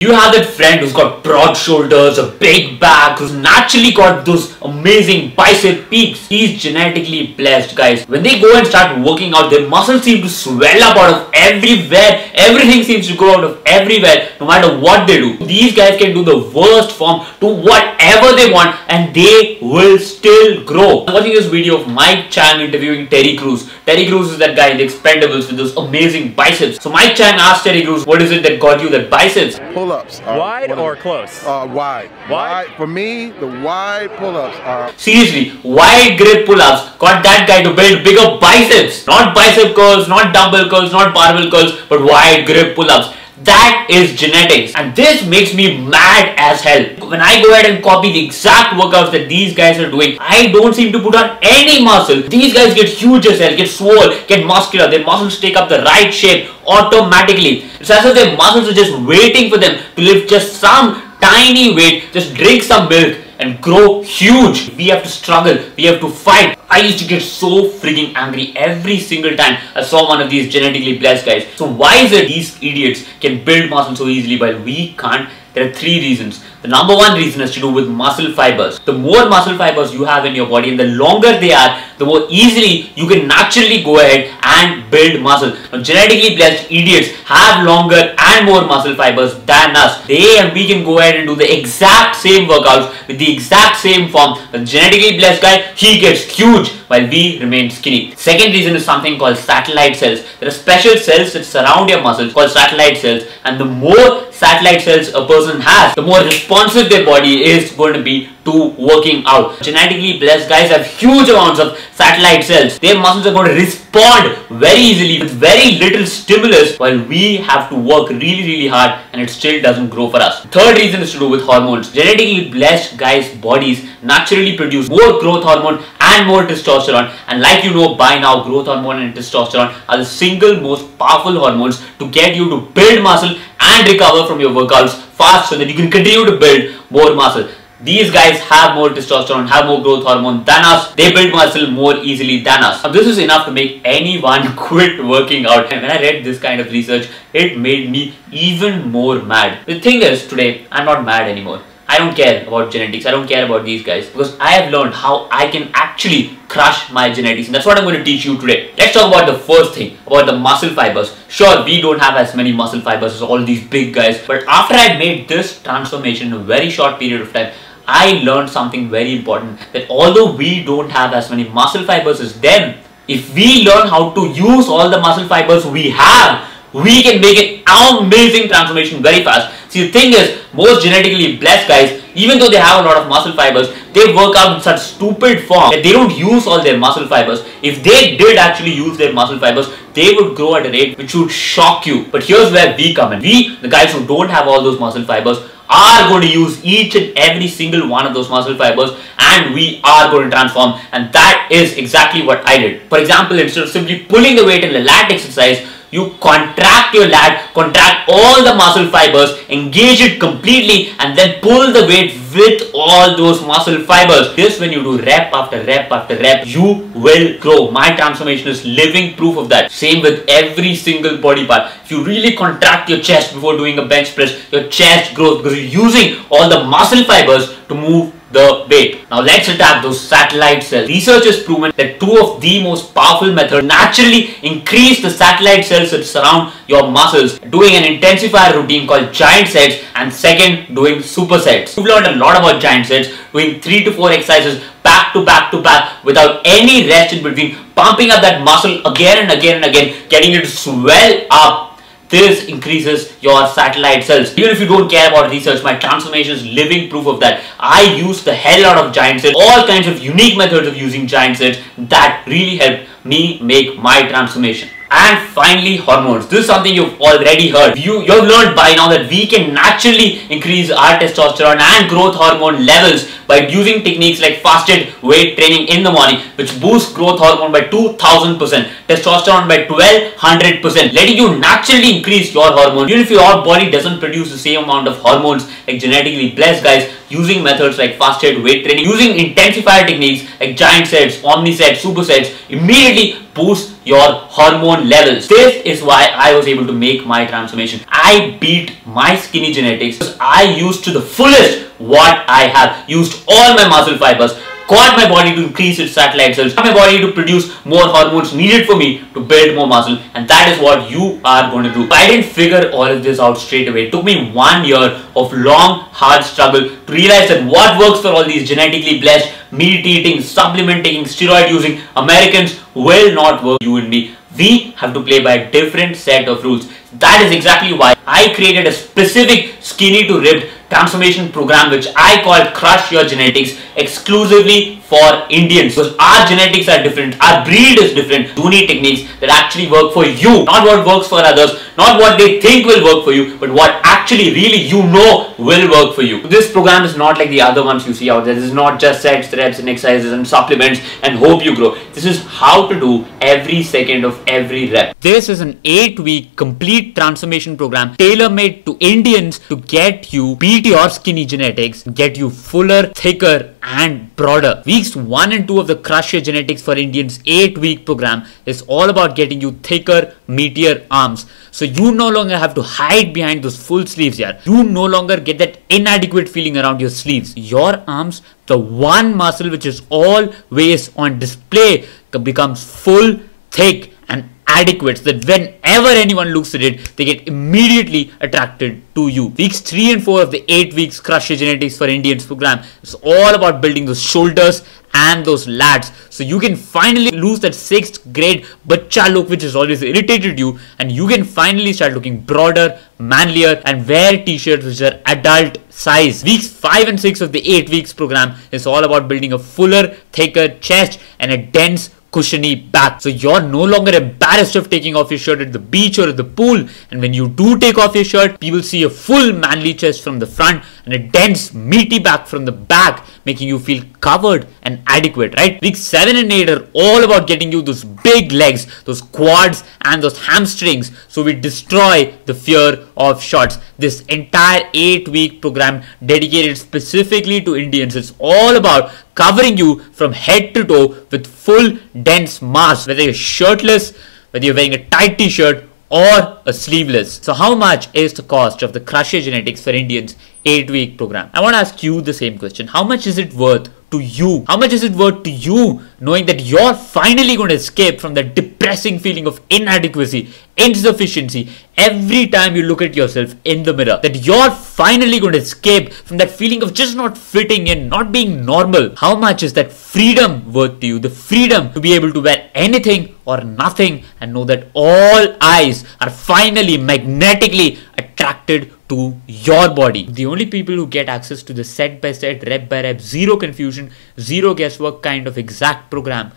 You have that friend who's got broad shoulders, a big back, who's naturally got those amazing bicep peaks. He's genetically blessed, guys. When they go and start working out, their muscles seem to swell up out of everywhere. Everything seems to go out of everywhere, no matter what they do. These guys can do the worst form to whatever they want and they will still grow. I'm watching this video of Mike Chang interviewing Terry Crews. Terry Crews is that guy in the Expendables with those amazing biceps. So Mike Chang asked Terry Crews, what is it that got you that biceps? Pull-ups. Wide or close? Wide. Wide. For me, the wide pull-ups are... Seriously, wide grip pull-ups got that guy to build bigger biceps. Not bicep curls, not dumbbell curls, not barbell curls, but wide grip pull-ups. That is genetics, and this makes me mad as hell. When I go ahead and copy the exact workouts that these guys are doing, I don't seem to put on any muscle. These guys get huge as hell, get swole, get muscular, their muscles take up the right shape automatically. It's as if their muscles are just waiting for them to lift just some tiny weight, just drink some milk and grow huge. We have to struggle, we have to fight. I used to get so freaking angry every single time I saw one of these genetically blessed guys. So why is it these idiots can build muscle so easily while we can't? There are three reasons. The number one reason is to do with muscle fibers. The more muscle fibers you have in your body and the longer they are, the more easily you can naturally go ahead and build muscle. Now, genetically blessed idiots have longer and more muscle fibers than us. They and we can go ahead and do the exact same workouts with the exact same form. The genetically blessed guy, he gets huge while we remain skinny. Second reason is something called satellite cells. There are special cells that surround your muscles called satellite cells, and the more satellite cells a person has, the more responsive their body is going to be to working out. Genetically blessed guys have huge amounts of satellite cells. Their muscles are going to respond very easily with very little stimulus, while we have to work really hard and it still doesn't grow for us. Third reason is to do with hormones. Genetically blessed guys' bodies naturally produce more growth hormone and more testosterone, and like you know by now, growth hormone and testosterone are the single most powerful hormones to get you to build muscle and recover from your workouts fast so that you can continue to build more muscle. These guys have more testosterone, have more growth hormone than us. They build muscle more easily than us. Now, this is enough to make anyone quit working out. And when I read this kind of research, it made me even more mad. The thing is, today, I'm not mad anymore. I don't care about genetics. I don't care about these guys, because I have learned how I can actually crush my genetics, and that's what I'm going to teach you today. Let's talk about the first thing, about the muscle fibers. Sure, we don't have as many muscle fibers as all these big guys, but after I made this transformation in a very short period of time, I learned something very important, that although we don't have as many muscle fibers as them, if we learn how to use all the muscle fibers we have, we can make an amazing transformation very fast. See, the thing is, most genetically blessed guys, even though they have a lot of muscle fibers, they work out in such stupid form that they don't use all their muscle fibers. If they did actually use their muscle fibers, they would grow at a rate which would shock you. But here's where we come in. We, the guys who don't have all those muscle fibers, are going to use each and every single one of those muscle fibers, and we are going to transform, and that is exactly what I did. For example, instead of simply pulling the weight in the lat exercise, you contract your lat, contract all the muscle fibers, engage it completely, and then pull the weight with all those muscle fibers. This, when you do rep after rep after rep, you will grow. My transformation is living proof of that. Same with every single body part. If you really contract your chest before doing a bench press, your chest grows because you're using all the muscle fibers to move the weight. Now let's attack those satellite cells. Research has proven that two of the most powerful methods naturally increase the satellite cells that surround your muscles. Doing an intensifier routine called giant sets, and second, doing supersets. You've learned a lot about giant sets, doing 3 to 4 exercises back to back without any rest in between, pumping up that muscle again and again and again, getting it to swell up. This increases your satellite cells. Even if you don't care about research, my transformation is living proof of that. I use the hell out of giant sets, all kinds of unique methods of using giant sets that really helped me make my transformation. And finally, hormones. This is something you've already heard. You've learned by now that we can naturally increase our testosterone and growth hormone levels by using techniques like fasted weight training in the morning, which boosts growth hormone by 2000%, testosterone by 1200%, letting you naturally increase your hormone. Even if your body doesn't produce the same amount of hormones like genetically blessed guys, using methods like fasted weight training, using intensifier techniques like giant sets, omni sets, supersets, immediately boost your hormone levels. This is why I was able to make my transformation. I beat my skinny genetics because I used to the fullest what I have, used all my muscle fibers, got my body to increase its satellite cells, got my body to produce more hormones needed for me to build more muscle, and that is what you are going to do. I didn't figure all of this out straight away. It took me 1 year of long, hard struggle to realize that what works for all these genetically blessed, meat eating, supplement taking, steroid using Americans will not work for you and me. We have to play by a different set of rules. That is exactly why I created a specific skinny to ripped transformation program which I call Crush Your Genetics, exclusively for Indians, because our genetics are different, our breed is different. You need techniques that actually work for you, not what works for others, not what they think will work for you, but what actually really you know will work for you. This program is not like the other ones you see out there. This is not just sets, reps and exercises and supplements and hope you grow. This is how to do every second of every rep. This is an 8-week complete transformation program tailor-made to Indians to get you beat your skinny genetics, get you fuller, thicker and broader. Weeks 1 and 2 of the Crush Your Genetics for Indians 8-week program is all about getting you thicker, meatier arms. So you no longer have to hide behind those full sleeves here. You no longer get that inadequate feeling around your sleeves. Your arms, the one muscle which is always on display, becomes full, thick and adequate, so that whenever anyone looks at it, they get immediately attracted to you. Weeks 3 and 4 of the 8 weeks Crush Your Genetics for Indians program is all about building those shoulders and those lats, so you can finally lose that 6th grade bacha look which has always irritated you, and you can finally start looking broader, manlier and wear t-shirts which are adult size. Weeks 5 and 6 of the 8 weeks program is all about building a fuller, thicker chest and a dense, cushiony back. So you're no longer embarrassed of taking off your shirt at the beach or at the pool, and when you do take off your shirt, people see a full manly chest from the front and a dense meaty back from the back, making you feel covered and adequate, right? Weeks 7 and 8 are all about getting you those big legs, those quads and those hamstrings, so we destroy the fear of shorts. This entire 8-week program dedicated specifically to Indians. It's all about covering you from head to toe with full dense mass, whether you're shirtless, whether you're wearing a tight t-shirt or a sleeveless. So how much is the cost of the Crush Your Genetics for Indians 8-week program? I want to ask you the same question. How much is it worth to you? How much is it worth to you knowing that you're finally going to escape from that depressing feeling of inadequacy, insufficiency every time you look at yourself in the mirror? That you're finally going to escape from that feeling of just not fitting in, not being normal. How much is that freedom worth to you? The freedom to be able to wear anything or nothing and know that all eyes are finally magnetically attracted to your body. The only people who get access to the set by set, rep by rep, zero confusion, zero guesswork kind of exact program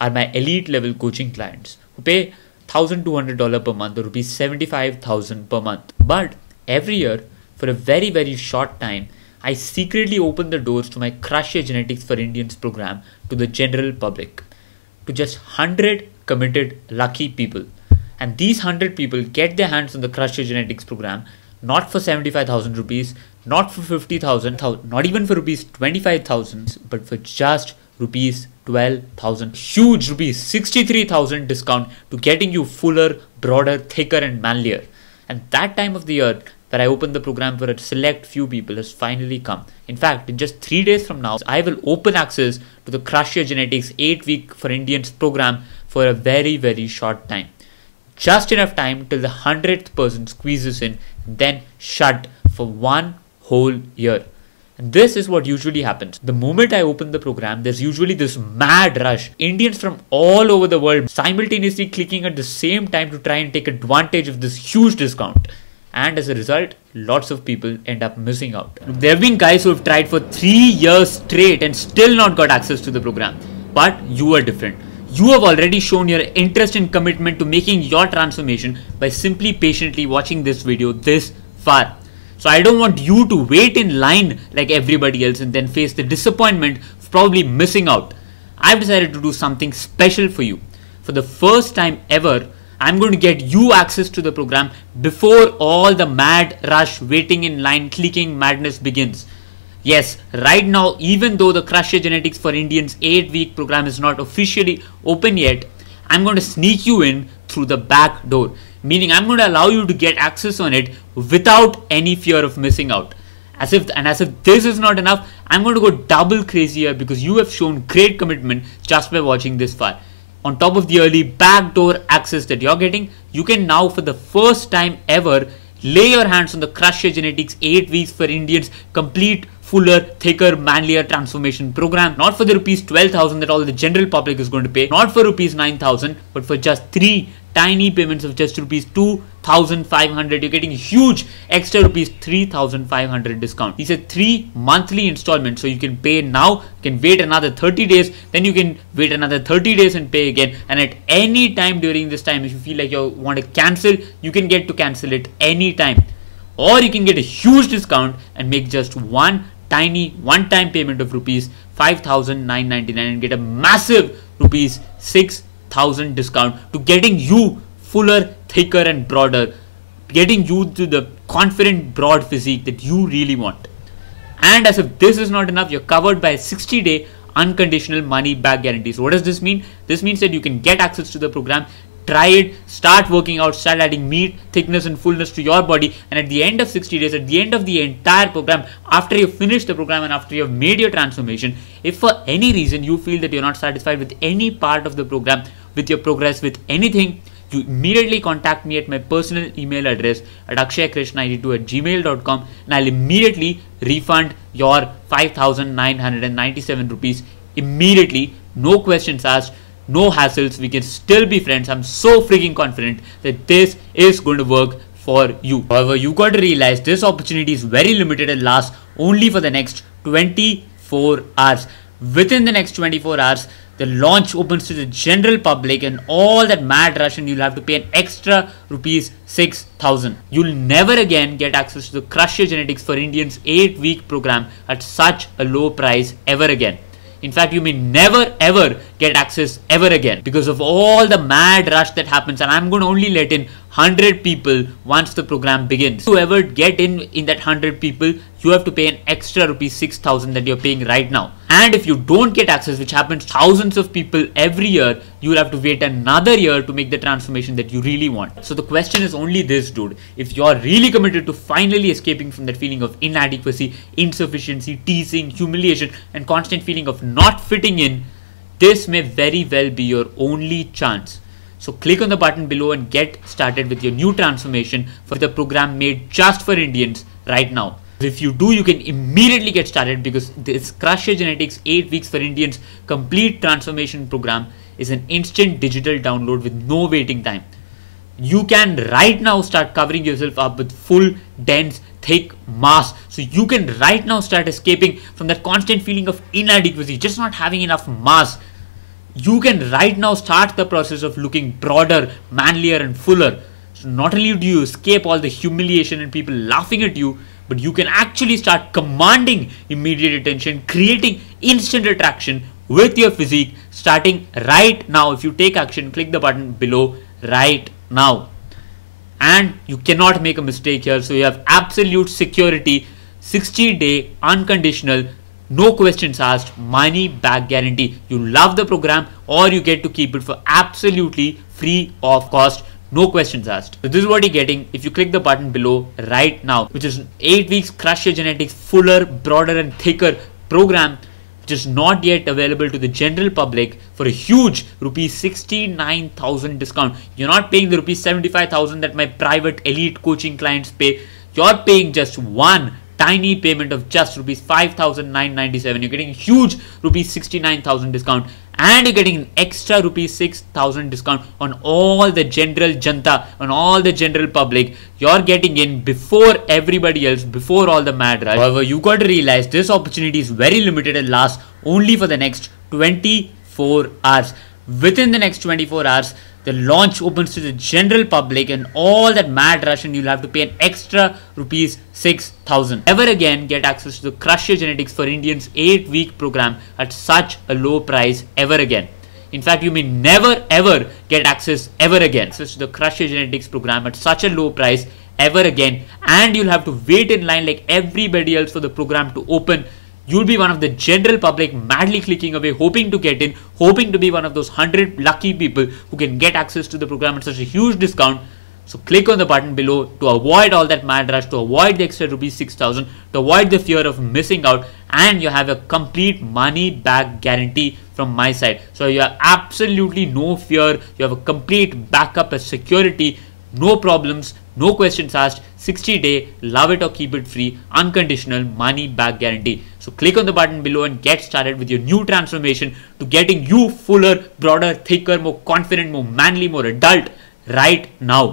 are my elite level coaching clients who pay $1,200 per month or rupees 75,000 per month. But every year, for a very, very short time, I secretly open the doors to my Crush Your Genetics for Indians program to the general public, to just 100 committed lucky people. And these 100 people get their hands on the Crush Your Genetics program, not for 75,000 rupees, not for 50,000, not even for rupees 25,000, but for just rupees 12,000. Huge rupees 63,000 discount to getting you fuller, broader, thicker and manlier. And that time of the year where I open the program for a select few people has finally come. In fact, in just 3 days from now, I will open access to the Crush Your Genetics 8-week for Indians program for a very, very short time. Just enough time till the 100th person squeezes in, and then shut for 1 whole year. And this is what usually happens. The moment I open the program, there's usually this mad rush. Indians from all over the world simultaneously clicking at the same time to try and take advantage of this huge discount. And as a result, lots of people end up missing out. There have been guys who have tried for 3 years straight and still not got access to the program. But you are different. You have already shown your interest and commitment to making your transformation by simply patiently watching this video this far. So I don't want you to wait in line like everybody else and then face the disappointment of probably missing out. I've decided to do something special for you. For the first time ever, I'm going to get you access to the program before all the mad rush, waiting in line, clicking madness begins. Yes, right now, even though the Crush Your Genetics for Indians 8-week program is not officially open yet, I'm going to sneak you in through the back door. Meaning I'm going to allow you to get access on it without any fear of missing out. As if this is not enough, I'm going to go double crazy here because you have shown great commitment just by watching this far. On top of the early backdoor access that you're getting, you can now for the first time ever lay your hands on the Crush Your Genetics 8 Weeks for Indians complete, fuller, thicker, manlier transformation program. Not for the rupees 12,000 that all the general public is going to pay, not for rupees 9,000, but for just 3 tiny payments of just rupees 2,500. You're getting huge extra rupees 3,500 discount. These are 3 monthly installments, so you can pay now, you can wait another 30 days, then you can wait another 30 days and pay again. And at any time during this time, if you feel like you want to cancel, you can get to cancel it any time. Or you can get a huge discount and make just one tiny one-time payment of rupees 5,999 and get a massive rupees 6,000 discount to getting you fuller, thicker and broader, getting you to the confident broad physique that you really want. And as if this is not enough, you're covered by a 60-day unconditional money back guarantee. So what does this mean? This means that you can get access to the program, try it, start working out, start adding meat, thickness and fullness to your body, and at the end of 60 days, at the end of the entire program, after you've finished the program and after you've made your transformation, if for any reason you feel that you're not satisfied with any part of the program, with your progress, with anything, you immediately contact me at my personal email address at akshayakrish92@gmail.com and I'll immediately refund your 5,997 rupees immediately. No questions asked, no hassles. We can still be friends. I'm so freaking confident that this is going to work for you. However, you got to realize this opportunity is very limited and lasts only for the next 24 hours. Within the next 24 hours, the launch opens to the general public and all that mad rush and you'll have to pay an extra rupees 6,000. You'll never again get access to the Crush Your Genetics for Indians 8-week program at such a low price ever again. In fact, you may never ever get access ever again because of all the mad rush that happens, and I'm going to only let in 100 people once the program begins. To ever get in that 100 people, you have to pay an extra rupees 6,000 that you're paying right now. And if you don't get access, which happens thousands of people every year, you will have to wait another year to make the transformation that you really want. So the question is only this, dude. If you're really committed to finally escaping from that feeling of inadequacy, insufficiency, teasing, humiliation, and constant feeling of not fitting in, this may very well be your only chance. So click on the button below and get started with your new transformation for the program made just for Indians right now. If you do, you can immediately get started because this Crush Your Genetics 8 Weeks for Indians complete transformation program is an instant digital download with no waiting time. You can right now start covering yourself up with full, dense, thick mass. So you can right now start escaping from that constant feeling of inadequacy, just not having enough mass. You can right now start the process of looking broader, manlier and fuller. So not only do you escape all the humiliation and people laughing at you, but you can actually start commanding immediate attention, creating instant attraction with your physique starting right now. If you take action, click the button below right now. And you cannot make a mistake here. So you have absolute security, 60-day unconditional, no questions asked, money back guarantee. You love the program or you get to keep it for absolutely free of cost. No questions asked. So this is what you're getting if you click the button below right now, which is 8 weeks Crush Your Genetics fuller, broader and thicker program, which is not yet available to the general public for a huge rupees 69,000 discount. You're not paying the rupees 75,000 that my private elite coaching clients pay. You're paying just one tiny payment of just rupees 5,997. You're getting a huge rupees 69,000 discount. And you're getting an extra rupees 6,000 discount on all the general janta, on all the general public. You're getting in before everybody else, before all the mad rush. However, you got to realize this opportunity is very limited and lasts only for the next 24 hours. Within the next 24 hours, the launch opens to the general public and all that mad rush and you'll have to pay an extra rupees 6,000. Ever again get access to the Crush Your Genetics for Indians 8-week program at such a low price ever again. In fact, you may never ever get access ever again. Access to the Crush Your Genetics program at such a low price ever again, and you'll have to wait in line like everybody else for the program to open. You'll be one of the general public madly clicking away, hoping to get in, hoping to be one of those 100 lucky people who can get access to the program at such a huge discount. So click on the button below to avoid all that mad rush, to avoid the extra rupees 6,000, to avoid the fear of missing out, and you have a complete money back guarantee from my side. So you have absolutely no fear, you have a complete backup as security, no problems, no questions asked, 60-day, love it or keep it free, unconditional money back guarantee. So click on the button below and get started with your new transformation to getting you fuller, broader, thicker, more confident, more manly, more adult right now.